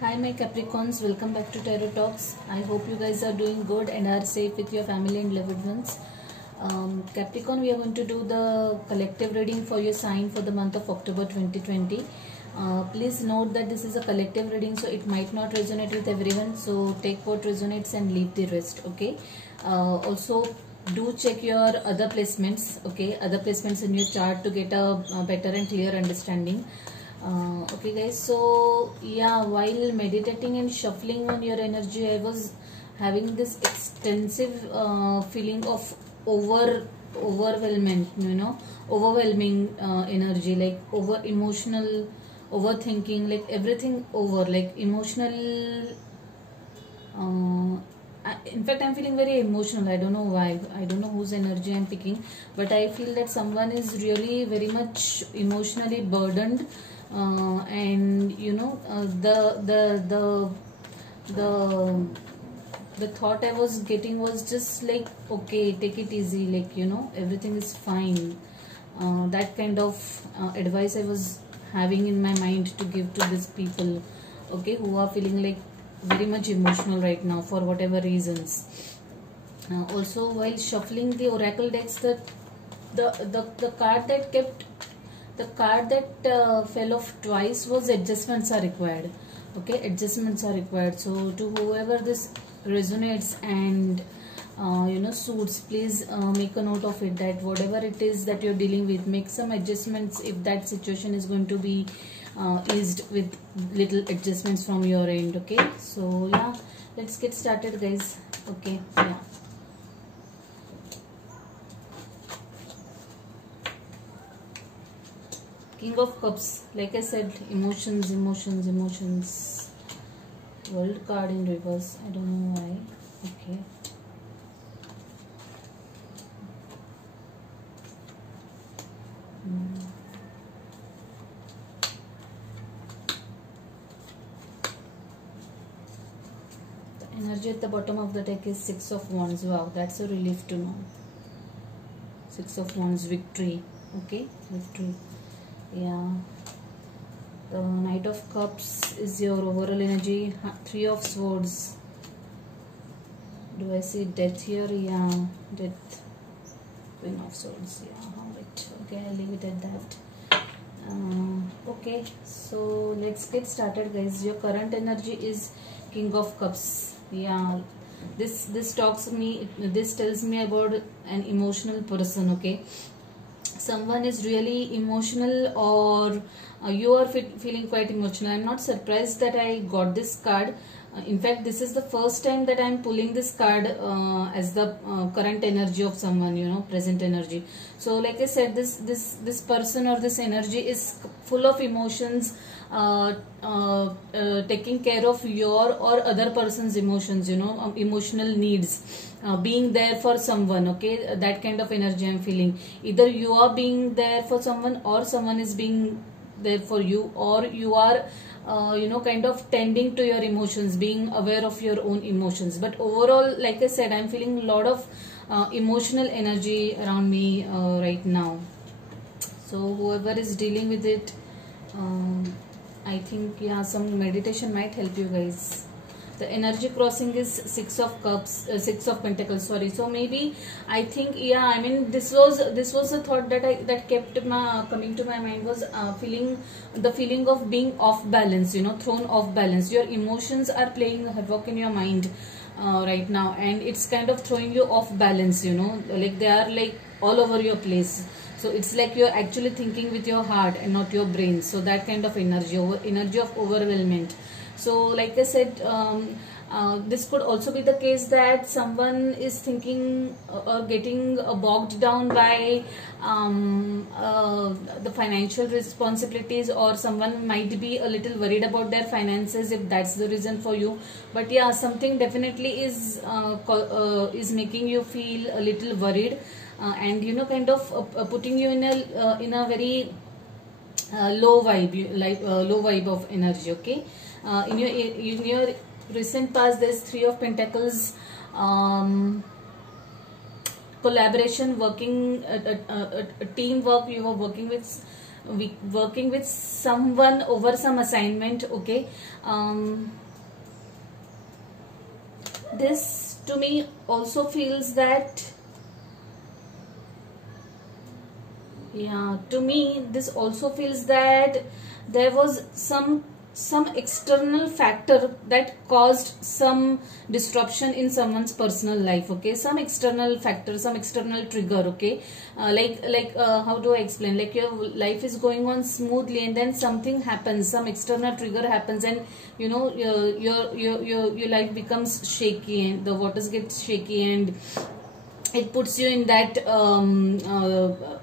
Hi my Capricorns, welcome back to Tarot Talks. I hope you guys are doing good and are safe with your family and loved ones. Capricorn, we are going to do the collective reading for your sign for the month of October 2020. Please note that this is a collective reading, so it might not resonate with everyone. So take what resonates and leave the rest, okay? Also, do check your other placements, okay? Other placements in your chart to get a better and clear understanding. Okay guys, so yeah, while meditating and shuffling on your energy, I was having this extensive feeling of overwhelming energy, like over emotional, overthinking, like everything over, like emotional. In fact, I'm feeling very emotional. I don't know why. I don't know whose energy I'm picking, but I feel that someone is really very much emotionally burdened, and you know, the thought I was getting was just like, okay, take it easy, like, you know, everything is fine. That kind of advice I was having in my mind to give to these people, okay, who are feeling like very much emotional right now for whatever reasons. Also, while shuffling the oracle decks, the card that kept the card that fell off twice was adjustments are required. Okay, adjustments are required. So to whoever this resonates and you know, suits, please make a note of it, that whatever it is that you're dealing with, make some adjustments if that situation is going to be eased with little adjustments from your end. Okay, so yeah, let's get started guys. Okay, yeah. King of Cups, like I said, emotions. World card in reverse, I don't know why. Okay, the energy at the bottom of the deck is Six of Wands. Wow, that's a relief to know. Six of Wands, victory. Okay, victory. Yeah, the Knight of Cups is your overall energy. Three of Swords. Do I see death here? Yeah, death. Queen of Swords. Yeah, right. Okay, I'll leave it at that. Okay, so let's get started guys. Your current energy is King of Cups. Yeah, this tells me about an emotional person. Okay, someone is really emotional, or you are feeling quite emotional. I'm not surprised that I got this card. In fact, this is the first time that I'm pulling this card as the current energy of someone, you know, present energy. So like I said, this person or this energy is full of emotions, taking care of your or other person's emotions, you know, emotional needs, being there for someone. Okay, that kind of energy I'm feeling. Either you are being there for someone, or someone is being there for you, or you are you know, kind of tending to your emotions, being aware of your own emotions. But overall, like I said, I'm feeling a lot of emotional energy around me right now. So whoever is dealing with it, I think, yeah, some meditation might help you guys. The energy crossing is Six of Cups, Six of Pentacles, sorry. So maybe, I think, yeah, I mean, this was a thought that kept coming to my mind, was the feeling of being off balance, you know, thrown off balance. Your emotions are playing havoc in your mind right now, and it's kind of throwing you off balance, you know, like they are like all over your place. So it's like you're actually thinking with your heart and not your brain. So that kind of energy of overwhelmment. So like I said, this could also be the case that someone is thinking or getting bogged down by the financial responsibilities, or someone might be a little worried about their finances, if that's the reason for you. But yeah, something definitely is making you feel a little worried, and you know, kind of putting you in a very low vibe of energy. Okay, in your recent past, there's Three of Pentacles, collaboration, working, teamwork. You were working with working with someone over some assignment. Okay, this to me also feels that, yeah, to me this also feels that there was some external factor that caused some disruption in someone's personal life. Okay, some external factor, some external trigger. Okay, how do I explain? Like your life is going on smoothly, and then something happens, some external trigger happens, and you know your life becomes shaky, and the waters get shaky, and it puts you in that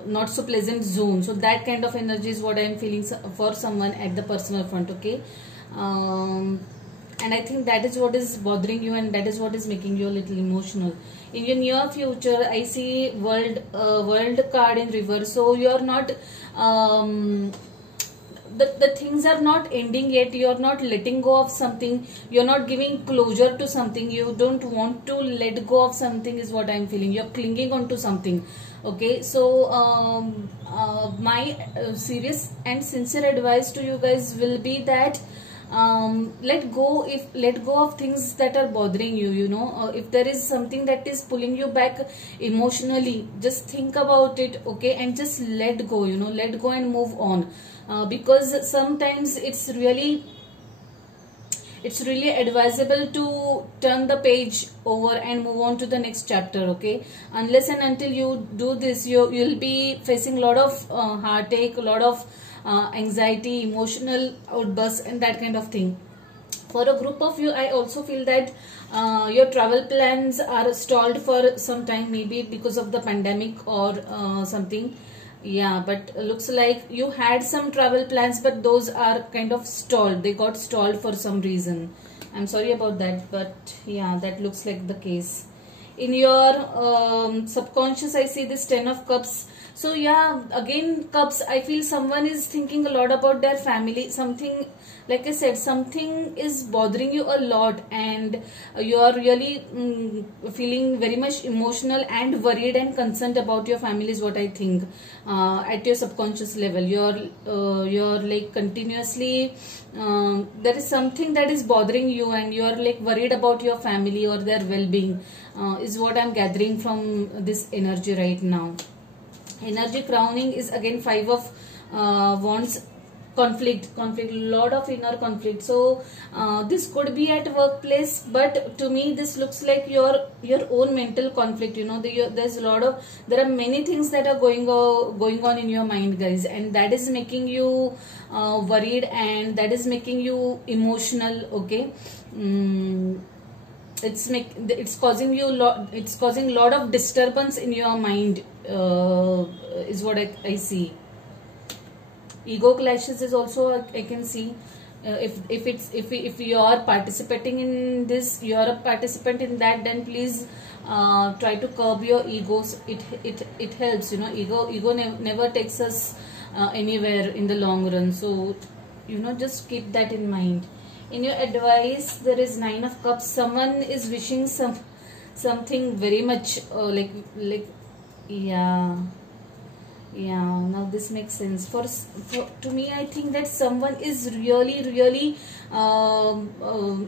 not so pleasant zone. So that kind of energy is what I am feeling for someone at the personal front. Okay, and I think that is what is bothering you, and that is what is making you a little emotional. In your near future, I see world card in reverse. So you are not the things are not ending yet. You're not letting go of something, you're not giving closure to something, you don't want to let go of something is what I'm feeling. You're clinging on to something. Okay, so my serious and sincere advice to you guys will be that let go of things that are bothering you. You know, if there is something that is pulling you back emotionally, just think about it. Okay, and just let go. You know, let go and move on. Because sometimes it's really advisable to turn the page over and move on to the next chapter. Okay, unless and until you do this, you'll be facing a lot of heartache, a lot of anxiety, emotional outbursts, and that kind of thing. For a group of you, I also feel that your travel plans are stalled for some time, maybe because of the pandemic or something. Yeah, but looks like you had some travel plans, but those are kind of stalled. They got stalled for some reason. I'm sorry about that, but yeah, that looks like the case. In your subconscious, I see this 10 of Cups. So yeah, again Cups, I feel someone is thinking a lot about their family. Something, like I said, something is bothering you a lot, and you are really feeling very much emotional and worried and concerned about your family is what I think. At your subconscious level, you're like continuously there is something that is bothering you, and you're like worried about your family or their well-being, is what I'm gathering from this energy right now. Energy crowning is again 5 of Wands. Conflict, lot of inner conflict. So this could be at workplace, but to me this looks like your own mental conflict. You know, there are many things that are going on in your mind, guys, and that is making you worried, and that is making you emotional. Okay, it's causing you it's causing a lot of disturbance in your mind, is what I see. Ego clashes is also I can see. If you are participating in this, you are a participant in that, then please try to curb your egos. It helps. You know, ego never takes us anywhere in the long run. So you know, just keep that in mind. In your advice, there is 9 of Cups. Someone is wishing something very much yeah, now this makes sense. To me, I think that someone is really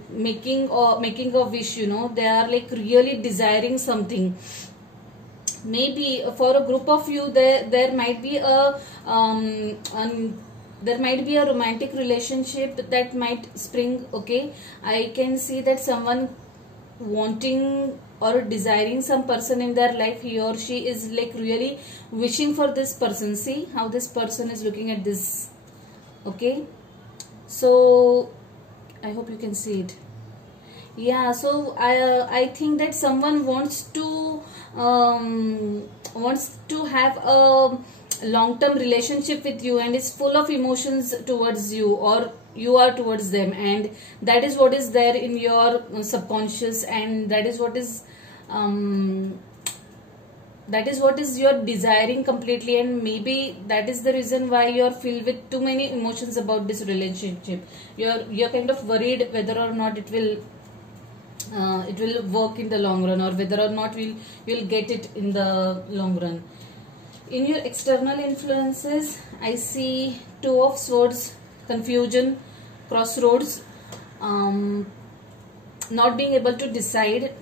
making a wish. You know, they are like really desiring something. Maybe for a group of you, there might be a romantic relationship that might spring. Okay, I can see that someone wanting or desiring some person in their life. He or she is like really wishing for this person. See how this person is looking at this. Okay, so I hope you can see it. Yeah, so I think that someone wants to have a long-term relationship with you, and is full of emotions towards you, or you are towards them, and that is what is there in your subconscious, and that is what is you're desiring completely, and maybe that is the reason why you're filled with too many emotions about this relationship. You're kind of worried whether or not it will work in the long run, or whether or not you'll get it in the long run. in your external influences, I see Two of Swords, confusion, crossroads, not being able to decide.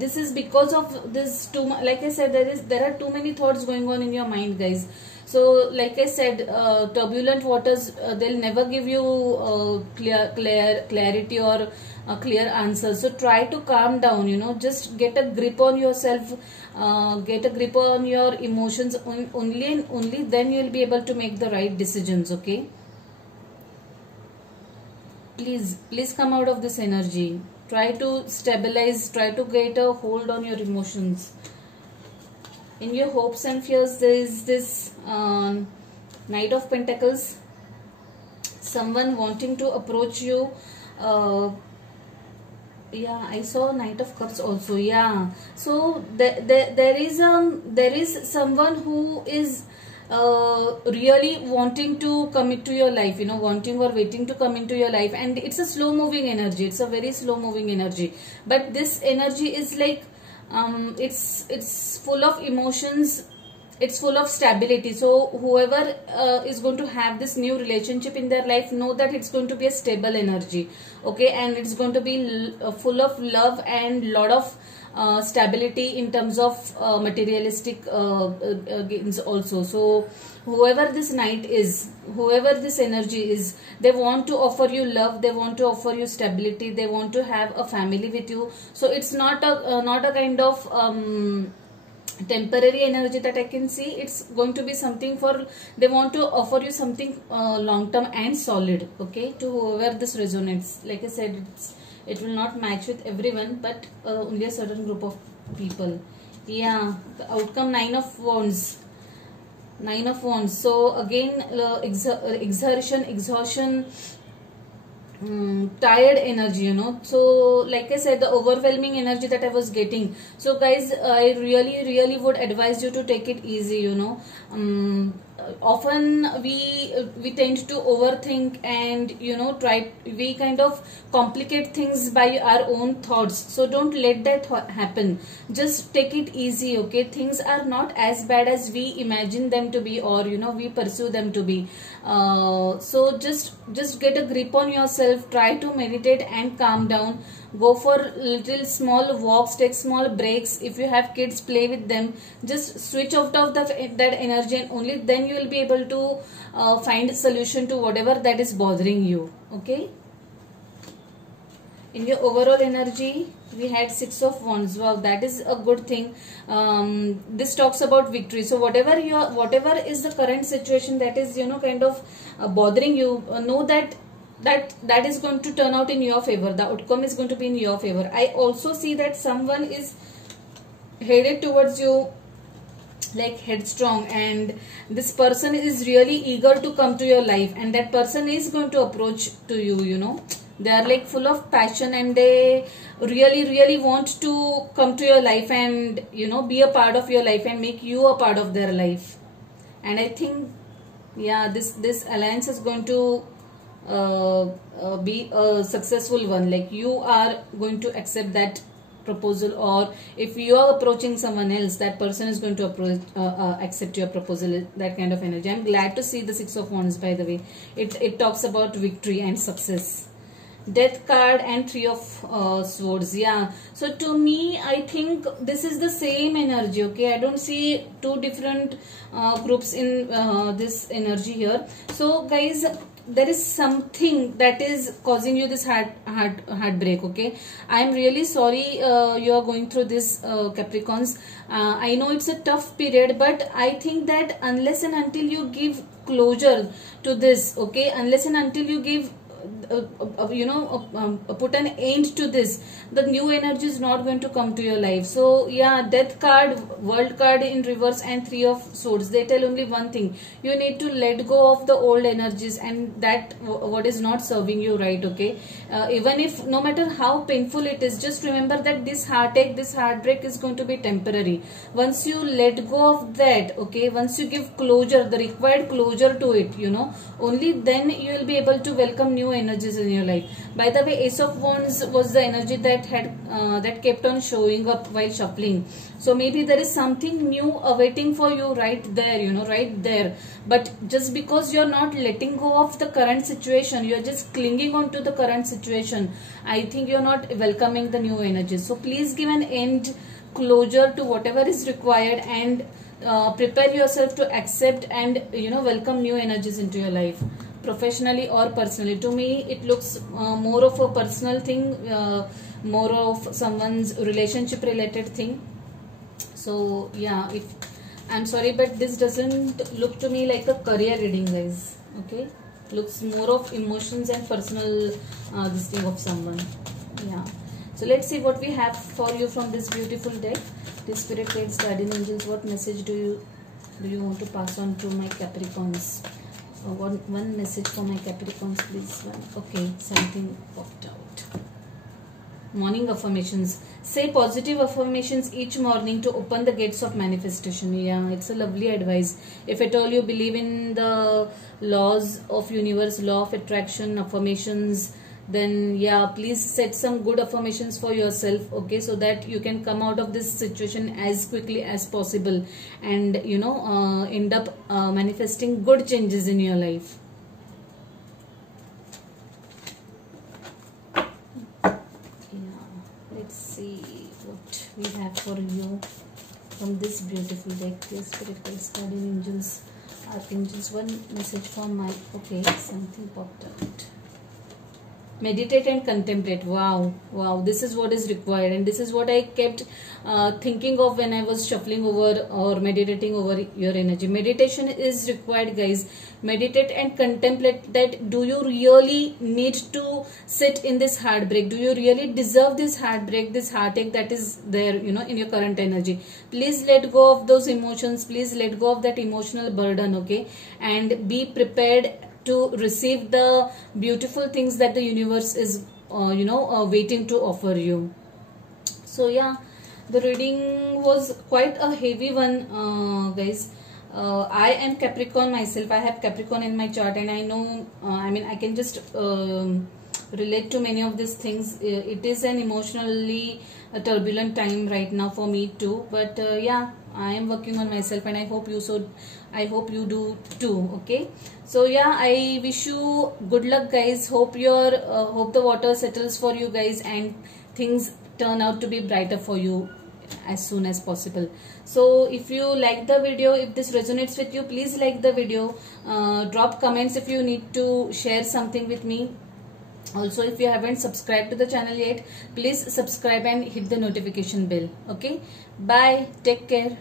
This is because of this too much. Like I said, there are too many thoughts going on in your mind, guys. So like I said, turbulent waters, they'll never give you clarity or clear answers. So try to calm down, you know, just get a grip on yourself, get a grip on your emotions. Only then you will be able to make the right decisions, okay? Please come out of this energy. Try to stabilize, try to get a hold on your emotions. In your hopes and fears, there is this Knight of Pentacles. Someone wanting to approach you. Yeah, I saw Knight of Cups also. Yeah, so there is someone who is really wanting to come into your life, you know, wanting or waiting to come into your life, and it's a slow moving energy. It's a very slow moving energy, but this energy is like it's full of emotions, it's full of stability. So whoever is going to have this new relationship in their life, know that it's going to be a stable energy, okay, and it's going to be full of love and lot of stability in terms of materialistic gains also. So whoever this knight is, whoever this energy is, they want to offer you love, they want to offer you stability, they want to have a family with you. So it's not a kind of temporary energy that I can see. It's going to be something for, they want to offer you something long term and solid, okay, to whoever this resonates. Like I said, it will not match with everyone, but only a certain group of people. Yeah, the outcome, Nine of Wands. So again, exertion, exhaustion, tired energy, you know. So like I said, the overwhelming energy that I was getting. So guys, I really would advise you to take it easy, you know. Often we tend to overthink, and you know, we kind of complicate things by our own thoughts. So don't let that happen. Just take it easy, okay? Things are not as bad as we imagine them to be, or you know, we pursue them to be. So just get a grip on yourself, try to meditate and calm down. Go for little small walks, take small breaks. If you have kids, play with them. Just switch out of that energy, and only then you will be able to find a solution to whatever that is bothering you, okay? In your overall energy, we had Six of Wands. Wow, that is a good thing. This talks about victory. So whatever is the current situation that is, you know, kind of bothering you, know that is going to turn out in your favor. The outcome is going to be in your favor. I also see that someone is headed towards you like headstrong, and this person is really eager to come to your life, and that person is going to approach to you, you know. They are like full of passion, and they really want to come to your life and, you know, be a part of your life and make you a part of their life. And I think, yeah, this alliance is going to be a successful one. Like, you are going to accept that proposal, or if you are approaching someone else, that person is going to accept your proposal. That kind of energy. I'm glad to see the Six of Wands, by the way. It talks about victory and success. Death card and Three of Swords. Yeah, so to me, I think this is the same energy, okay? I don't see two different groups in this energy here. So guys, there is something that is causing you this heartbreak, okay? I am really sorry you are going through this, Capricorns. I know it's a tough period, but I think that unless and until you give closure to this, okay, unless and until you give put an end to this, the new energy is not going to come to your life. So yeah, Death card, World card in reverse, and Three of Swords, they tell only one thing: you need to let go of the old energies and that what is not serving you, right? Okay, even if, no matter how painful it is, just remember that this heartache, this heartbreak is going to be temporary. Once you let go of that, okay, once you give closure, the required closure to it, you know, only then you will be able to welcome new energy energies in your life. By the way, Ace of Wands was the energy that had that kept on showing up while shuffling. So maybe there is something new awaiting for you right there, you know, right there. But just because you're not letting go of the current situation, you're just clinging on to the current situation, I think you're not welcoming the new energies. So please give an end closure to whatever is required, and prepare yourself to accept and, you know, welcome new energies into your life, professionally or personally. To me it looks more of a personal thing, more of someone's relationship related thing. So yeah, if I'm sorry, but this doesn't look to me like a career reading, guys. Okay, looks more of emotions and personal this thing of someone. Yeah. So let's see what we have for you from this beautiful deck. The spirit guides, guardian angels, what message do you want to pass on to my Capricorns? One message for my Capricorns, please. Okay, something popped out. Morning affirmations. Say positive affirmations each morning to open the gates of manifestation. Yeah, it's a lovely advice. If at all you believe in the laws of universe, law of attraction, affirmations, then yeah, please set some good affirmations for yourself, okay, so that you can come out of this situation as quickly as possible, and, you know, end up manifesting good changes in your life. Let's see what we have for you from this beautiful deck. Yes, spirit guides, guardian angels, archangels, one message from my, okay, something popped out. Meditate and contemplate. Wow, this is what is required, and this is what I kept thinking of when I was shuffling over or meditating over your energy. Meditation is required, guys. Meditate and contemplate that do you really need to sit in this heartbreak? Do you really deserve this heartbreak, this heartache that is there, you know, in your current energy? Please let go of those emotions. Please let go of that emotional burden, okay, and be prepared to receive the beautiful things that the universe is waiting to offer you. So yeah, the reading was quite a heavy one, guys. I am Capricorn myself. I have Capricorn in my chart, and I know, I can just relate to many of these things. It is an emotionally turbulent time right now for me too, but yeah, I am working on myself, and I hope you do too. Okay, so yeah, I wish you good luck, guys. Hope the water settles for you guys, and things turn out to be brighter for you as soon as possible. So if you like the video, if this resonates with you, please like the video. Drop comments if you need to share something with me. Also, if you haven't subscribed to the channel yet, please subscribe and hit the notification bell. Okay, bye, take care.